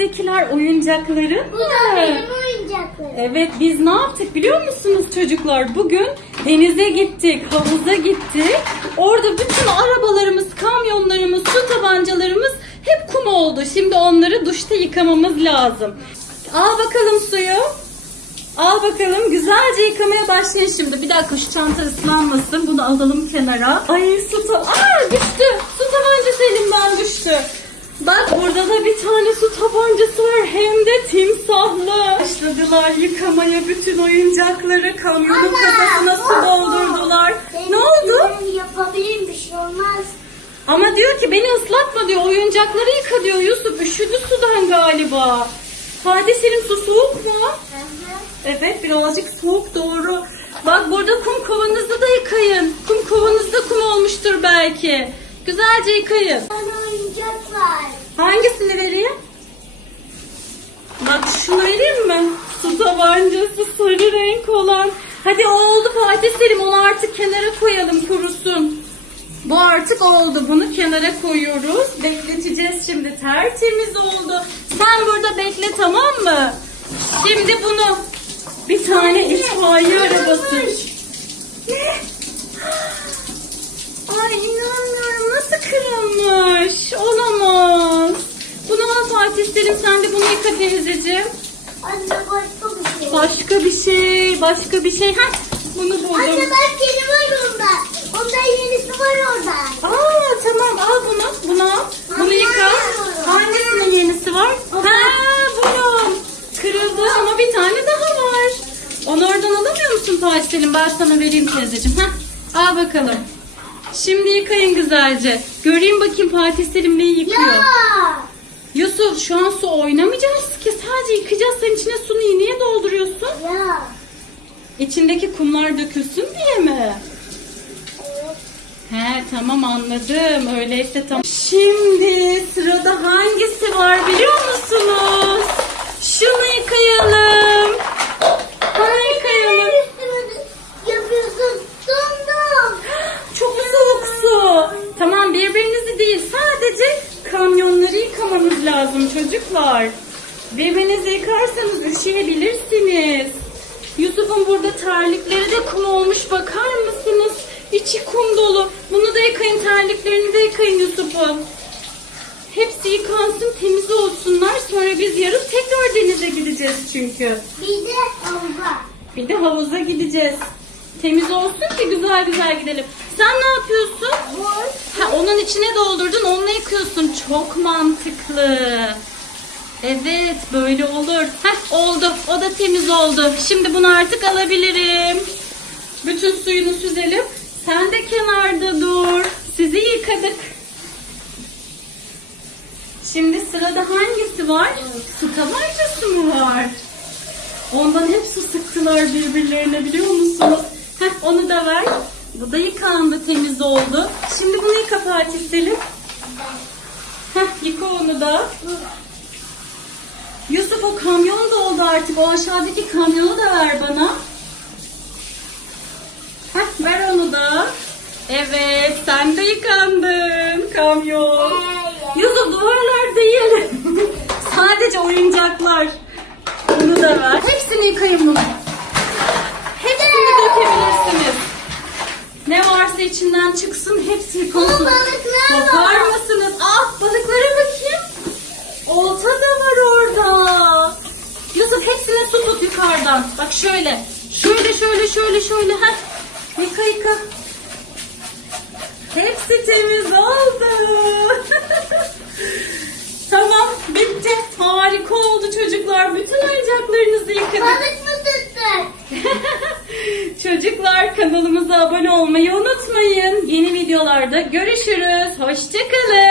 elindekiler oyuncakların Bu da benim oyuncaklarım. Evet biz ne yaptık biliyor musunuz çocuklar? Bugün denize gittik, havuza gittik. Orada bütün arabalarımız, kamyonlarımız, su tabancalarımız hep kum oldu. Şimdi onları duşta yıkamamız lazım. Al bakalım suyu. Al bakalım güzelce yıkamaya başlayın şimdi. Bir dakika şu çanta ıslanmasın. Bunu alalım kenara. Ay su ta- Aa düştü. Su tabancası elimden düştü. Bak burada da bir tane su tabancası var. Hem de timsahlı. Başladılar yıkamaya bütün oyuncakları. Kamyonun Ana, kasasına su doldurdular. Benim Ne oldu? benim Yapabilirim bir şey olmaz. Ama diyor ki beni ıslatma diyor. Oyuncakları yıka diyor. Yusuf üşüdü sudan galiba. Fatih senin su soğuk mu? Evet birazcık soğuk doğru. Bak burada kum kovanınızı da yıkayın. Kum kovanınızda kum olmuştur belki. Güzelce yıkayın. Var. Hangisini vereyim? Bak şunu vereyim mi? Su tabancası sarı renk olan. Hadi o oldu Fatih Selim onu artık kenara koyalım kurusun. Bu artık oldu. Bunu kenara koyuyoruz. Bekleteceğiz şimdi. Tertemiz oldu. Sen burada bekle tamam mı? Şimdi bunu bir tane itfaiye arabası. Ne? Ay inanmıyorum. Nasıl kırılmış? Olamaz. Bunu al Fatih Selim. Yıka teyzeciğim. Anne başka bir şey. Başka bir şey. Başka bir şey. Heh, bunu buldum. Anne bak yeni var onda. Ondan yenisi var orada. Aa tamam al bunu. Bunu al. Bunu yıka. Hangisinin yenisi var? Ha bunun. Kırıldı ama bir tane daha var. Onu oradan alamıyor musun Fatih Selim? Ben sana vereyim teyzeciğim. Heh, al bakalım. Şimdi yıkayın güzelce. Göreyim bakayım Fatih Selim neyi yıkıyor. Ya. Yusuf şu an su oynamayacağız ki. Sadece yıkayacağız. Sen içine sunu niye dolduruyorsun? Ya. İçindeki kumlar dökülsün diye mi? Evet. He tamam anladım. Öyleyse tamam. Şimdi sırada hangisi var biliyor musunuz? Şunu yıkayalım. Bunu yıkayalım. Üstüme yapıyorsun. Dondum. Çok soğuk su. Tamam birbirinizi değil sadece kamyonları yıkamanız lazım çocuklar. Birbirinizi yıkarsanız üşüyebilirsiniz. Yusuf'un burada terlikleri de kum olmuş bakar mısınız? İçi kum dolu. Bunu da yıkayın terliklerini de yıkayın Yusuf'un. Hepsi yıkansın temiz olsunlar. Sonra biz yarın tekrar denize gideceğiz çünkü. Bir de havuza. Bir de havuza gideceğiz. Temiz olsun ki güzel güzel gidelim. Sen ne yapıyorsun? Ha, onun içine doldurdun, onunla yıkıyorsun. Çok mantıklı. Evet, böyle olur. Heh, oldu. O da temiz oldu. Şimdi bunu artık alabilirim. Bütün suyunu süzelim. Sen de kenarda dur. Sizi yıkadık. Şimdi sırada hangisi var? Su tabancası mı var? Ondan hep su sıktılar birbirlerine biliyor musunuz? Heh, onu da ver. Bu da yıkandı, temiz oldu. Şimdi bunu yıka Fatih Selim. Heh, yıka onu da. Yusuf o kamyon da oldu artık. O aşağıdaki kamyonu da ver bana. Heh, ver onu da. Evet, sen de yıkandın kamyon. Yusuf duvarlar değil. Sadece oyuncaklar. Bunu da ver. Hepsini yıkayın bunu. Hepsini dökebilirsiniz. Ne varsa içinden çıksın hepsi yıkansın. Bu balıklar Bakar var. mısınız? Ah balıklara bakayım. Olta da var orada. Yusuf hepsine su tut yukarıdan. Bak şöyle. Şöyle şöyle şöyle şöyle. Heh. Yıka yıka. Hepsi temiz oldu. tamam bitti. Harika oldu çocuklar. Bütün oyuncaklarınızı yıkadık. Balık mı tuttun? Çocuklar kanalımıza abone olmayı unutmayın. Yeni videolarda görüşürüz. Hoşçakalın.